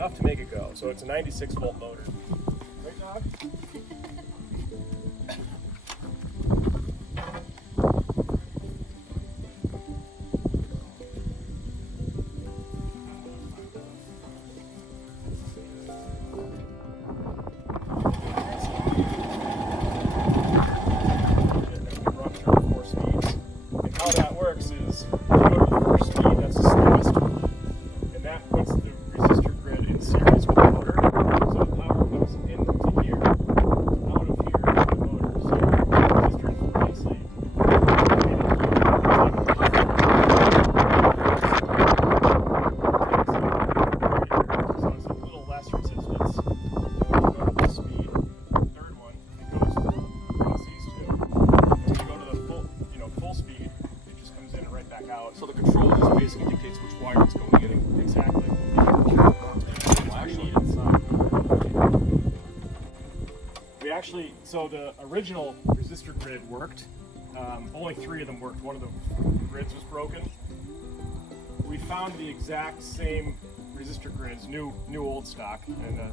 Enough to make it go. So it's a 96 volt motor. Right, dog? And how that works is you go to the first speed, that's the slowest, and that puts the resistor grid in series with the motor, so the power comes into here, out of here to the motor. So the resistor is basically so it's a little less resistance. And when you go to the speed, the third one, it goes across these two. When you go to the full speed, it just comes in and right back out. So the control just basically dictates which wire it's going in exactly. So the original resistor grid worked. Only 3 of them worked. One of the grids was broken. We found the exact same resistor grids, new old stock, in an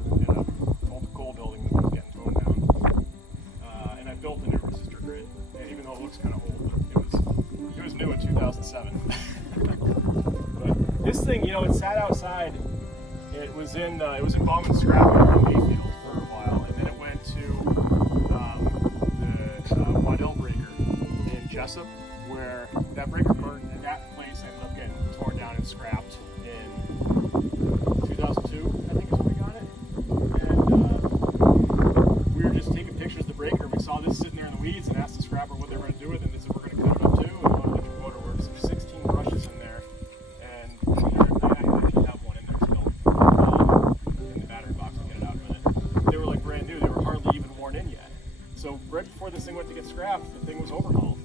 old coal building that was getting torn down. And I built a new resistor grid. And even though it looks kind of old, it was new in 2007. But this thing, it sat outside. It was in Bauman Scrapyard in Mayfield for a while, and then it went to the Waddell breaker in Jessup, where that breaker burned, and that place ended up getting torn down and scrapped in 2002, I think is when we got it. And we were just taking pictures of the breaker, and we saw this sitting there in the weeds, and asked the scrapper what they were going to do with it, and they said, we're going to cut it up too, and on electric motor works. There's 16 brushes in there, and I actually have one in there still, in the battery box to get it out of it. They were like brand new, they were hardly even worn in yet. So right before this thing went to get scrapped, the thing was overhauled.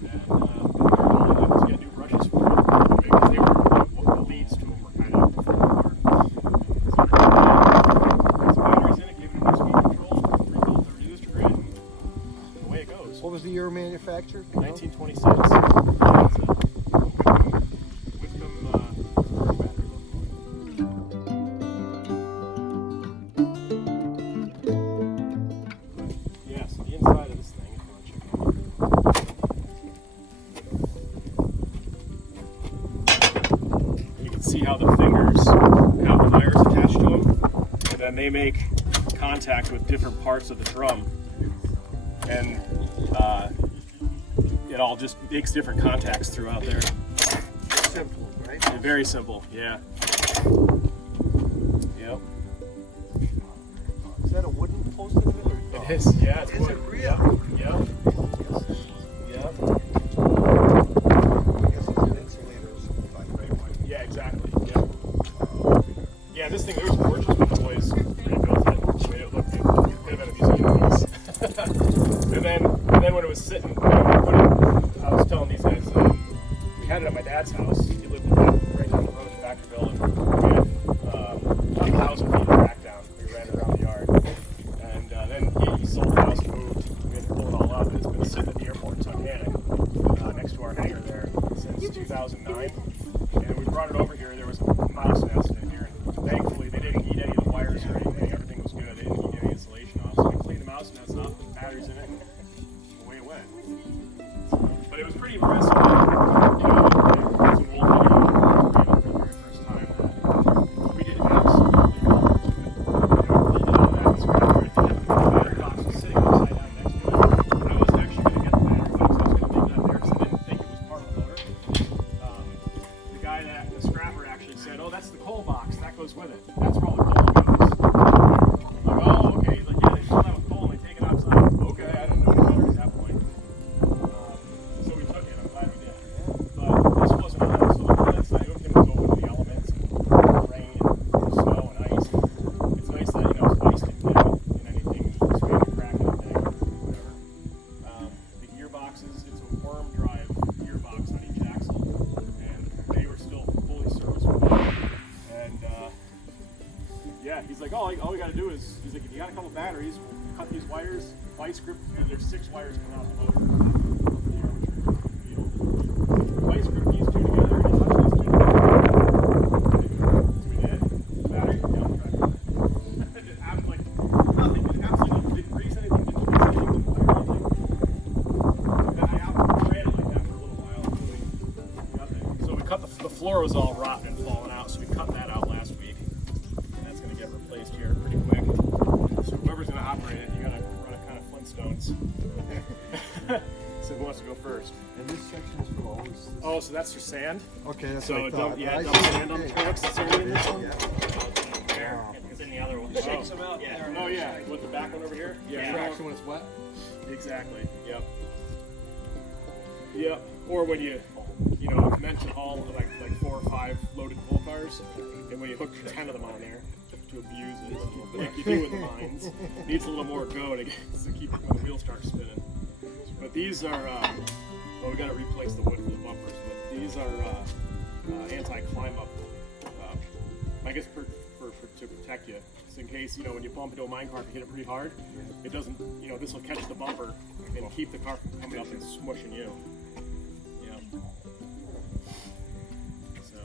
And we were able to get new brushes for it, because they were, the leads to them were kind of falling apart. So some batteries in it, gave it a new speed control, rebuilt the resistor grid, and away it goes. What was the year manufactured? 1926. Yes, the inside of this thing, if you want to check it out. You can see how the fingers have the wires attached to them, and then they make contact with different parts of the drum. And it all just makes different contacts throughout there. Simple, right? Yeah, very simple, yeah. Yep. Is that a wooden poster mill? It is, yeah, it's wood. Is it real? Yep. I guess it's an insulator or something like that. Yeah, exactly. Yep. Yeah, this thing, it was gorgeous when the boys rebuilt it. I mean, it looked, it could have been a museum piece. and then when it was sitting, I was telling these guys, we had it at my dad's house. He lived in right down the road in Vacaville, and we had about 1,000 feet of track down. We ran around the yard. And then he sold the house and moved. We had to pull it all up. It's been sitting at the airport in Tunkhannock, next to our hangar there, since 2009. And we brought it over here. There was a mouse nest in here. And thankfully, they didn't eat any of the wires or anything. Everything was good. They didn't eat any insulation off. So we cleaned the mouse nest off, put the batteries in it, and away it went. But it was pretty impressive. Some Yeah, he's like, all we got to do is, he's like, if you got a couple batteries, we'll cut these wires, vice grip, there's 6 wires coming out the motor. Vice grip these 2 together, and you touch these 2 together. So we did. Battery, yeah, I'm like, nothing, absolutely, didn't grease anything, didn't grease anything, didn't fire anything. Then I ran it like that for a little while until we got there. So we cut the floor was all rotten and falling out, so we cut that out last week. That's going to get replaced here pretty quick. So whoever's going to operate it, you got to run it kind of Flintstones. So who wants to go first? And this section is for all this. Oh, so that's for sand? Okay, that's So what I thought. dump sand on the trucks. That's already in this one? It's in the other one. Shakes them out. Yeah. Oh yeah, with the back one over here? Yeah. Traction when it's wet? Exactly, yep. Yep, or when you meant to haul like 4 or 5 loaded coal cars, and when you hook 10 of them on there to abuse it, like you do with the mines, it needs a little more go to keep when the wheel starts spinning. But these are, well, we got to replace the wood for the bumpers, but these are anti-climb up, I guess to protect you. So in case, when you bump into a mine car, if you hit it pretty hard, it doesn't, this will catch the bumper and keep the car from coming up and smushing you. Yeah. So,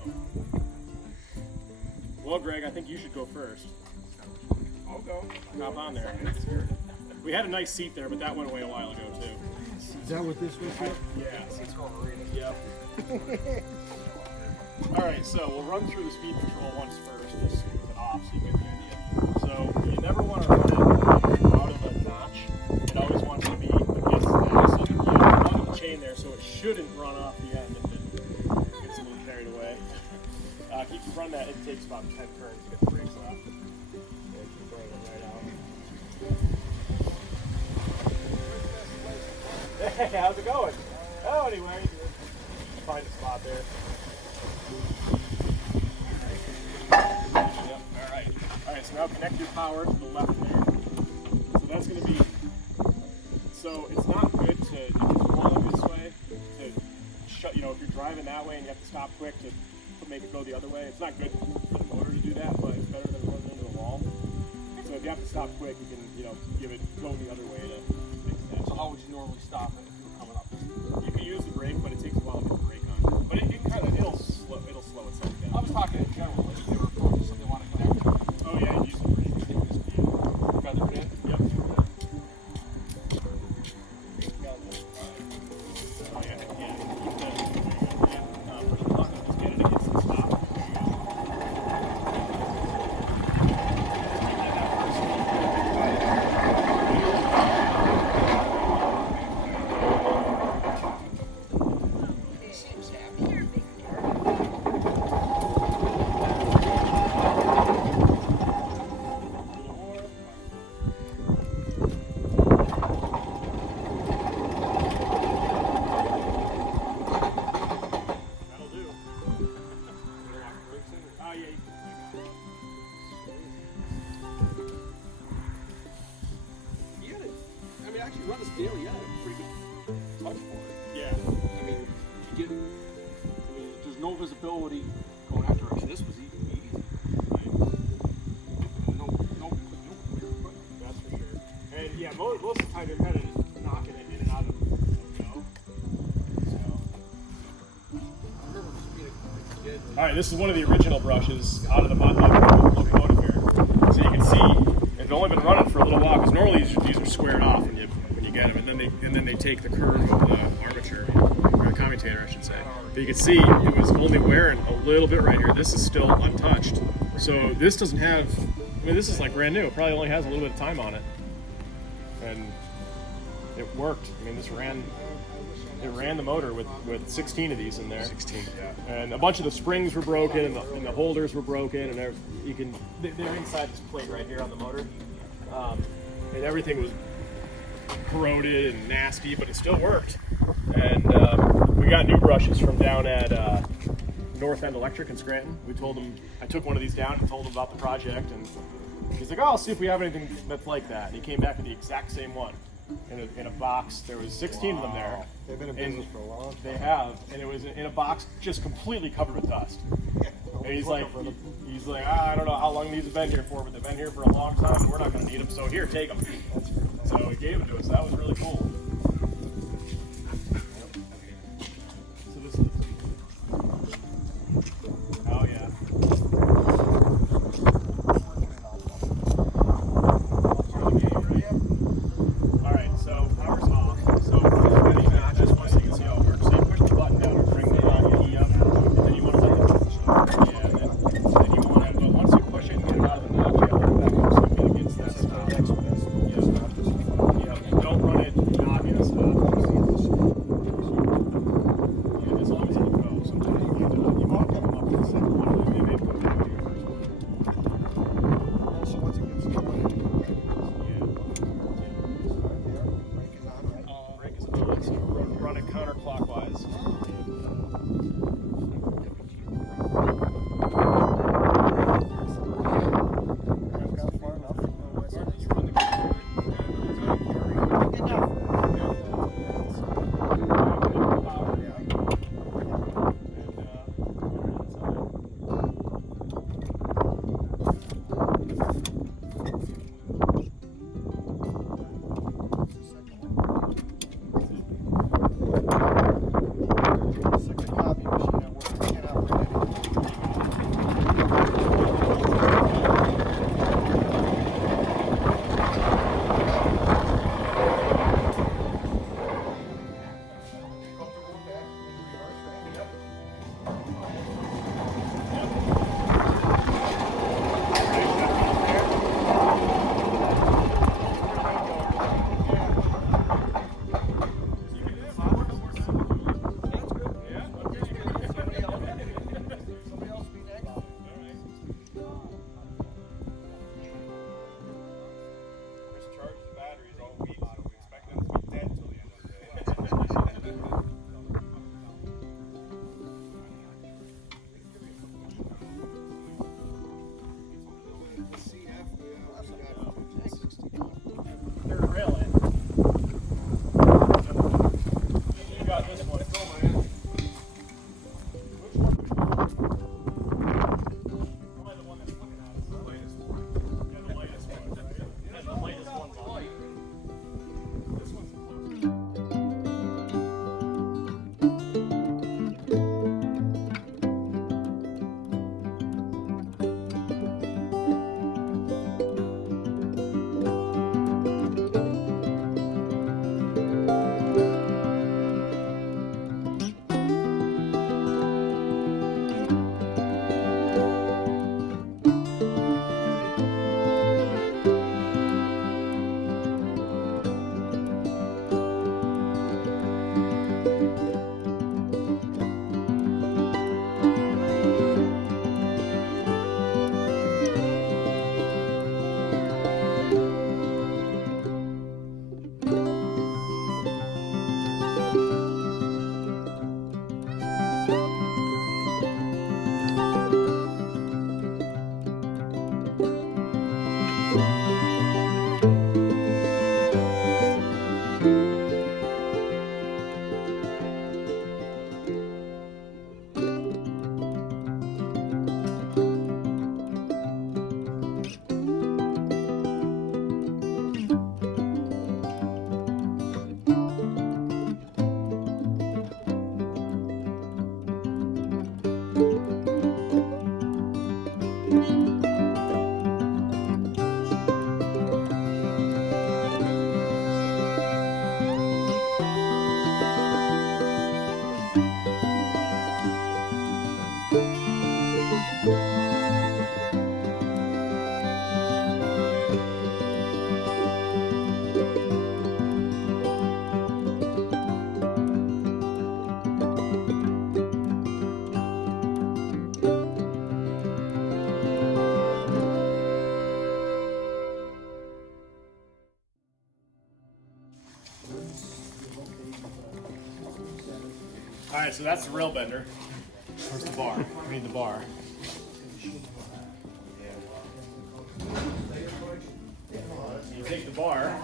well, Greg, I think you should go first. I'll go. Hop on there. We had a nice seat there, but that went away a while ago too. Is that what this was for? Yeah. Seat's going to read it. Yep. All right, so we'll run through the speed control once first, just with it off, so you get the idea. So you never want to run it out of a notch. It always wants to be against that. So you have the chain there, so it shouldn't run off the end if it gets a little carried away. Keep running that. It takes about 10 turns to get the brakes off. And keep running it right out. Hey, how's it going? Oh, anyway, find a spot there. Yep, all right, so now connect your power to the left there. So that's going to be, so it's not good to, if it's rolling this way, to shut, if you're driving that way and you have to stop quick to make it go the other way, it's not good for the motor to do that, but it's better than running into the wall. So if you have to stop quick, you can, give it, go the other way to fix that. So how would you normally stop it if you were coming up? You can use the brake, but it takes a while to get the brake on. But it'll slow itself down. I was talking in general, like if they were approaching something they want to connect to. Oh yeah, use the brake. Feather it in? Yep. Oh yeah, yeah. Push the button, just get it against the stop. Run this daily, yeah, pretty good touch for it. Yeah. I mean, there's no visibility going after it. This was easy. No clear foot. That's for sure. And yeah, most of the time you're kind of just knocking it in and out of the go. So. All right, this is one of the original brushes out of the Locomotive here. So you can see they've only been running for a little while because normally these are squared off when you get them, and then they take the curve of the armature, or the commutator, I should say. But you can see it was only wearing a little bit right here. This is still untouched. So this doesn't have, this is like brand new. It probably only has a little bit of time on it. And it worked. It ran the motor with 16 of these in there. 16, yeah. And a bunch of the springs were broken, and the holders were broken, and they're inside this plate right here on the motor. And everything was corroded and nasty, but it still worked. And we got new brushes from down at North End Electric in Scranton. We told them, I took one of these down and told him about the project, and he's like, oh, I'll see if we have anything that's like that. And he came back with the exact same one in a box. There was 16 of them there. They've been in business for a long time. They have, and it was in a box just completely covered with dust. And he's like, I don't know how long these have been here for, but they've been here for a long time. We're not going to need them, so here, take them. So he gave them to us. That was really cool. So this is. Oh yeah. All right, so power's off. So just one so you can see how it works. So you push the button down and bring the key up, and then you want to let it. Yeah, and then you want to. But once you push it and get it out of the notch, you have to go back up so you get against that stop. Yeah, don't run it obvious. Yeah, as long as you go. Sometimes you might come up with the second one, and then maybe go back to your first one. Also, once it gets going, Yeah. Brake is on, so run it counterclockwise. I've got far enough. Second copy machine at work. I can't outrun it. Comfortable with that? In the reverse, right? Yep. Somebody else be next? Chris charged the batteries all week, so we expect them to be dead till the end of the day. Third rail in. You got this one. Which one? Probably the one that's looking at us. The latest one. Yeah, the latest one. Yeah, the latest one's on. This one's the closest. All right, so that's the rail bender. Where's the bar? We need the bar. You take the bar,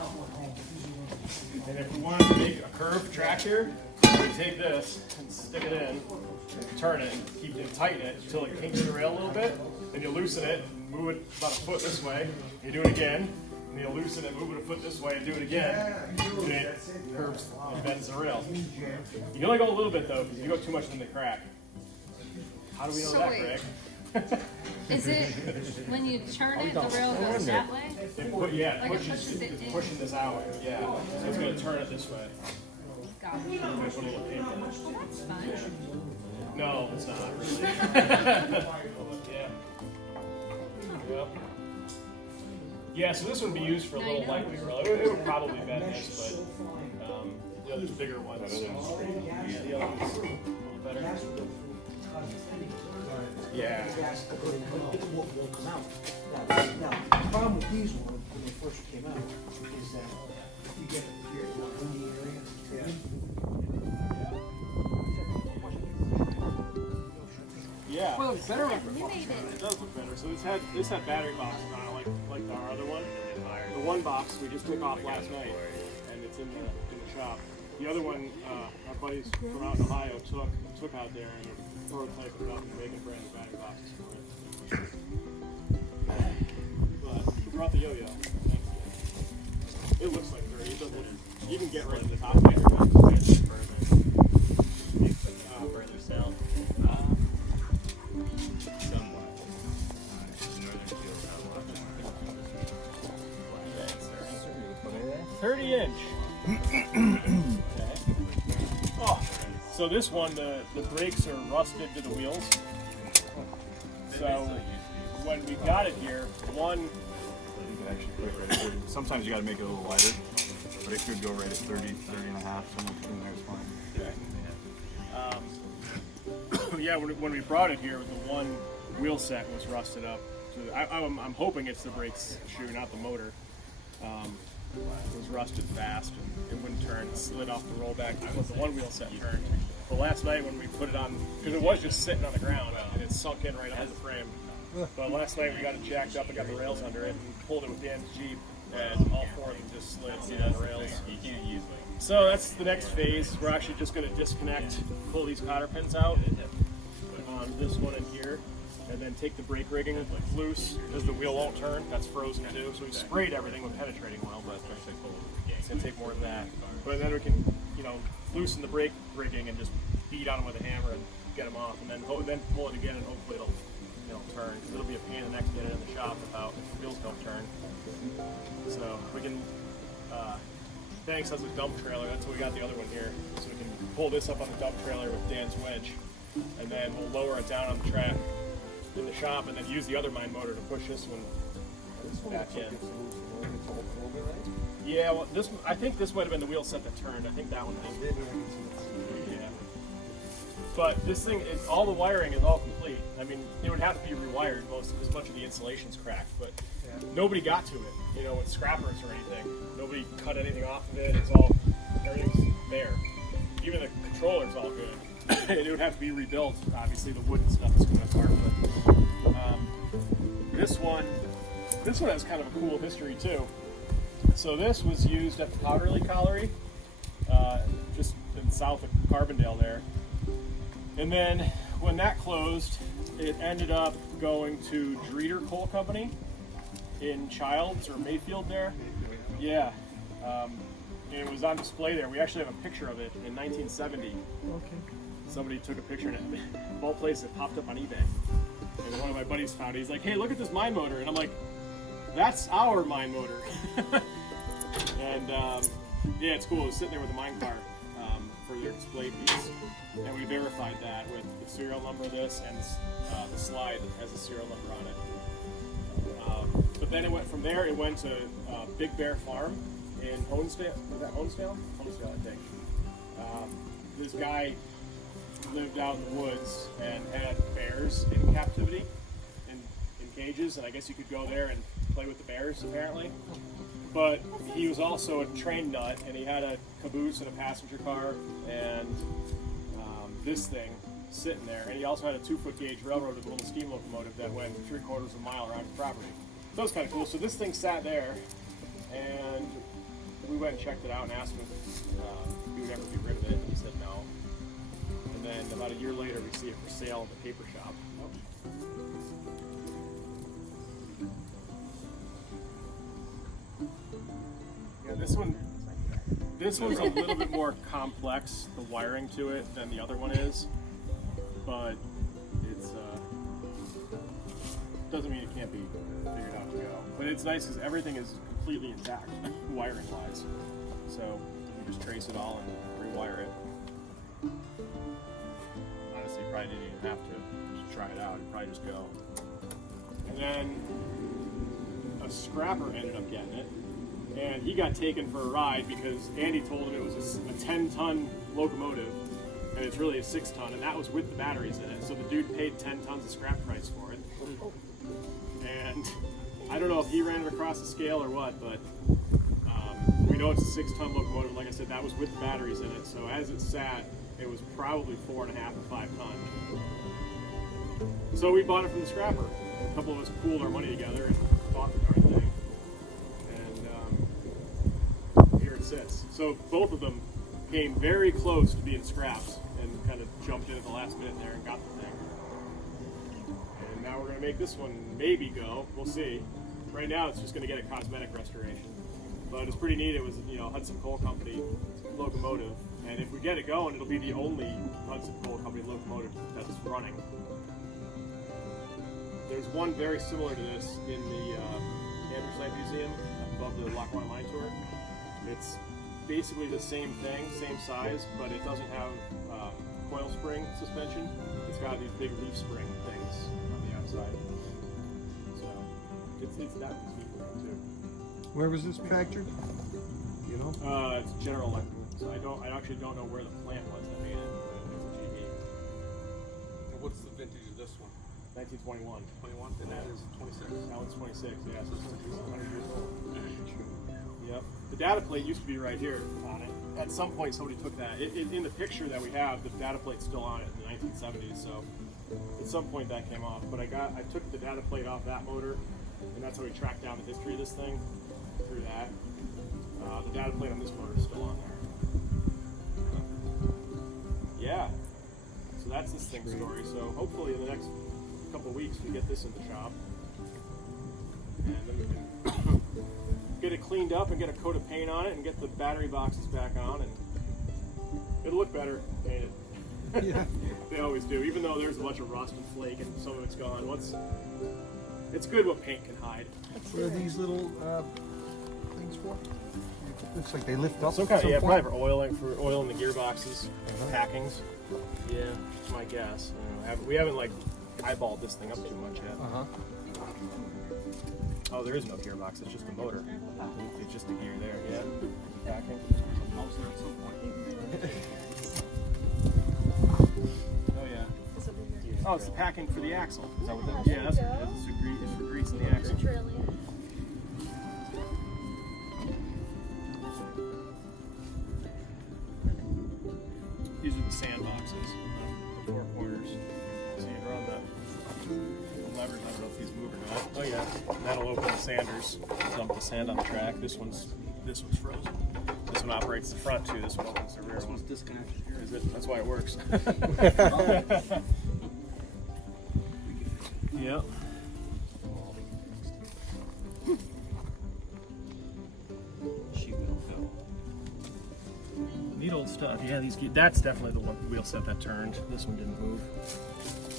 and if we wanted to make a curved track here, So we take this and stick it in, and turn it, and keep it, tighten it until it kinks the rail a little bit. Then you loosen it, move it about a foot this way. You do it again, and you loosen it, move it a foot this way, and do it again. And it curves and bends the rail. You can only go a little bit though, because if you go too much, then they crack. How do we know that, Greg? Is it when you turn it, the rail goes that way? Yeah, Like it pushes, pushes it it's in? pushing this out. Yeah, so it's going to turn it this way. Got it. That's what it'll paper. Well, that's fun. No, it's not really. Yeah. Yep. Yeah, so this would be used for a little lightweight rail. It would probably bend this, but the other's bigger ones. Yeah, the other one's a little better. Yeah. It won't come out. Now, the problem with these ones, when they first came out, is that you get your windy area. Yeah. Well, it's better. You made it. It does look better. So this had battery boxes on it, like our other one. The one box we just took off last night, and it's in the shop. The other one, our buddies from out in Ohio took out there and prototyped it up and making brand new battery boxes for it. But we brought the yo-yo. It looks like 30. It doesn't look. You can get rid of the top battery box. Further south. Somewhat. Northern fields have a lot more. 30 inch. Oh, so this one, the brakes are rusted to the wheels. So when we got it here, one. You can actually put it right at 30. Sometimes you got to make it a little wider, but it could go right at 30, 30 and a half. Somewhere between there is fine. Yeah, when we brought it here, the one wheel set was rusted up. So I'm hoping it's the brakes shoe, not the motor. It was rusted fast and it wouldn't turn. It slid off the rollback. The one wheel set turned. But last night when we put it on, because it was just sitting on the ground and it sunk in right under the frame. But last night we got it jacked up and got the rails under it and pulled it with Dan's Jeep, and all four of them just slid on the rails. You can't use like. So that's the next phase. We're actually just going to disconnect, pull these cotter pins out on this one in here, and then take the brake rigging loose because the wheel won't turn. That's frozen too. So we sprayed everything with penetrating oil, but it's going to take more than that. But then we can, loosen the brake rigging and just beat on them with a hammer and get them off, and then pull it again, and hopefully it'll turn. Because it'll be a pain in the neck to get it in the shop if the wheels don't turn. So we can. Thanks has a dump trailer. That's what we got the other one here. So we can pull this up on the dump trailer with Dan's wedge, and then we'll lower it down on the track in the shop, and then use the other mine motor to push this one back in. Yeah, well, I think this might have been the wheel set that turned. I think that one did. Yeah. But this thing, all the wiring is all complete. I mean, it would have to be rewired because a bunch of the insulation's cracked, but nobody got to it, with scrappers or anything. Nobody cut anything off of it. Everything's there. Even the controller's all good. It would have to be rebuilt. Obviously, the wood and stuff is going to apart. But this one has kind of a cool history too. So this was used at the Powderly Colliery, just in south of Carbondale there. And then when that closed, it ended up going to Dreeder Coal Company in Childs or Mayfield there. Yeah. And it was on display there. We actually have a picture of it in 1970. Okay. Somebody took a picture and it, of all places, it popped up on eBay. And one of my buddies found it. He's like, hey, look at this mine motor. And I'm like, that's our mine motor. And yeah, it's cool. It was sitting there with a mine car for their display piece. And we verified that with the serial number of this and the slide that has a serial number on it. But then it went from there, it went to Big Bear Farm in Honesdale. Was that Honesdale? Honesdale, I think. This guy lived out in the woods and had bears in captivity in cages, and I guess you could go there and play with the bears apparently. But he was also a train nut, and he had a caboose and a passenger car and this thing sitting there, and he also had a 2-foot gauge railroad with a little steam locomotive that went 3/4 of a mile around his property. So that was kind of cool. So this thing sat there, and we went and checked it out and asked him if he would ever get rid of it, and he said no. And then about a year later, we see it for sale at the paper shop. Yeah, this one's a little bit more complex, the wiring to it, than the other one is, but it's doesn't mean it can't be figured out to go. But it's nice because everything is completely intact, wiring wise. So you just trace it all and rewire it. Honestly, you probably didn't even have to just try it out. You'd probably just go. And then a scrapper ended up getting it, and he got taken for a ride because Andy told him it was a 10-ton locomotive, and it's really a 6-ton, and that was with the batteries in it. So the dude paid 10 tons of scrap price for it. And I don't know if he ran it across the scale or what, but we know it's a 6-ton locomotive. Like I said, that was with the batteries in it. So as it sat, it was probably 4.5 or 5 tons. So we bought it from the scrapper. A couple of us pooled our money together and bought the darn thing. And here it sits. So both of them came very close to being scraps and kind of jumped in at the last minute there and got the thing. And now we're going to make this one maybe go. We'll see. Right now it's just going to get a cosmetic restoration. But it's pretty neat. It was, Hudson Coal Company locomotive. And if we get it going, it'll be the only Hudson Coal Company locomotive that's running. There's one very similar to this in the Andersite Museum above the Locomotive Line Tour. It's basically the same thing, same size, but it doesn't have coil spring suspension. It's got these big leaf spring things on the outside. So it's that speed too. Where was this factory? You know? It's General Electric. So I actually don't know where the plant was that made it, but it's a GE. And what's the vintage of this one? 1921. 21, and that is 26. That one's 26, yeah, so it's 100 years old. Yep. The data plate used to be right here on it. At some point, somebody took that. In the picture that we have, the data plate's still on it in the 1970s, so at some point that came off. But I took the data plate off that motor, and that's how we tracked down the history of this thing through that. The data plate on this motor is still on there. Yeah. So that's this thing's story. So hopefully in the next couple of weeks we get this in the shop, and then we can get it cleaned up and get a coat of paint on it and get the battery boxes back on, and it'll look better painted. Yeah. They always do, even though there's a bunch of rust and flake and some of it's gone. It's good what paint can hide. What are these little things for? Looks like they lift up. Some kind of, probably for oiling the gearboxes, packings. Yeah, that's my guess. We haven't like eyeballed this thing up too much yet. Oh, there is no gearbox. It's just a motor. It's just a gear there. Yeah. Packing. Oh yeah. Oh, it's the packing for the axle. Is that what that is? Yeah, it's for greasing the axle. These are the sandboxes, the 4 corners. So you run the levers. I don't know if these move or not. Oh yeah, that'll open the sanders, dump the sand on the track. This one's frozen. This one operates the front too. This one opens the rear. This one's disconnected here. Is it? That's why it works. Yep. She will go. Neat old stuff. Yeah, that's definitely the one wheel set that turned. This one didn't move.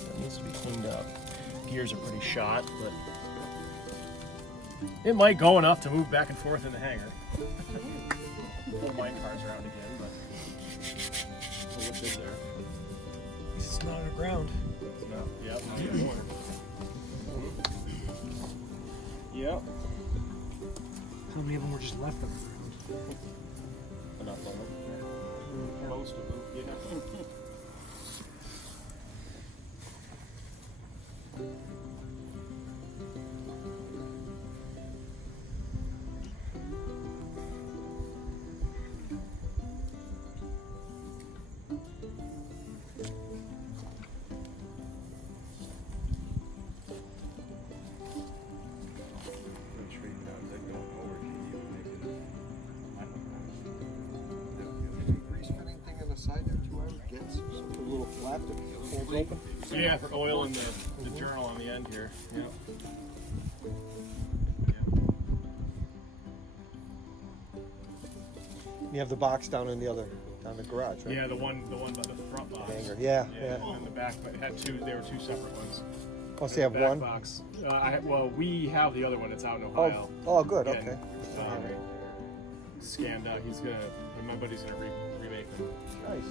That needs to be cleaned up. Gears are pretty shot, but it might go enough to move back and forth in the hangar. Pull mine cars around again, but we'll look good there. It's not on the ground. No, yep, not anymore. Yep. How many of them were just left on the ground? Enough of them. Most of them, yeah. gets a little flap that holds open. Yeah, for oil in the journal on the end here. Yep. You have the box down in the other, down the garage, right? Yeah, the one by the front box. Hanger. Yeah, Yeah, yeah. and then the back, but it had two. They were two separate ones. Oh, so you have The back one? box. Well, we have the other one. It's out in Oh, Ohio. oh, good. Again, Okay. Scanned out. He's gonna. My buddy's gonna remake them. Nice.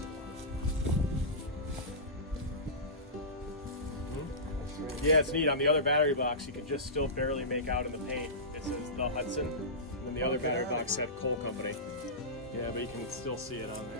Yeah, it's neat. On the other battery box, you could just still barely make out in the paint. It says the Hudson, and the other Okay. battery box said Coal Company. Yeah, but you can still see it on there.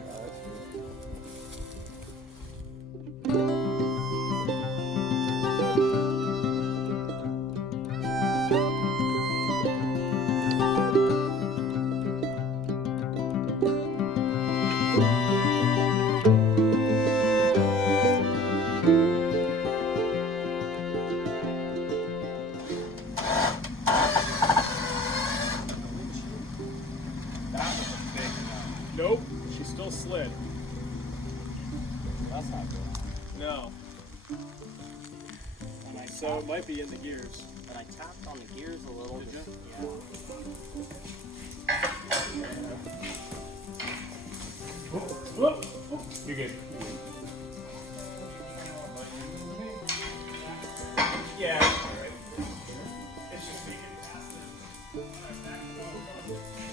Nope, she still slid. That's not good. No. And I So tapped, it might be in the gears. and I tapped on the gears a little. Did just- Whoop. You're good. Yeah, it's alright. It's just making it past it.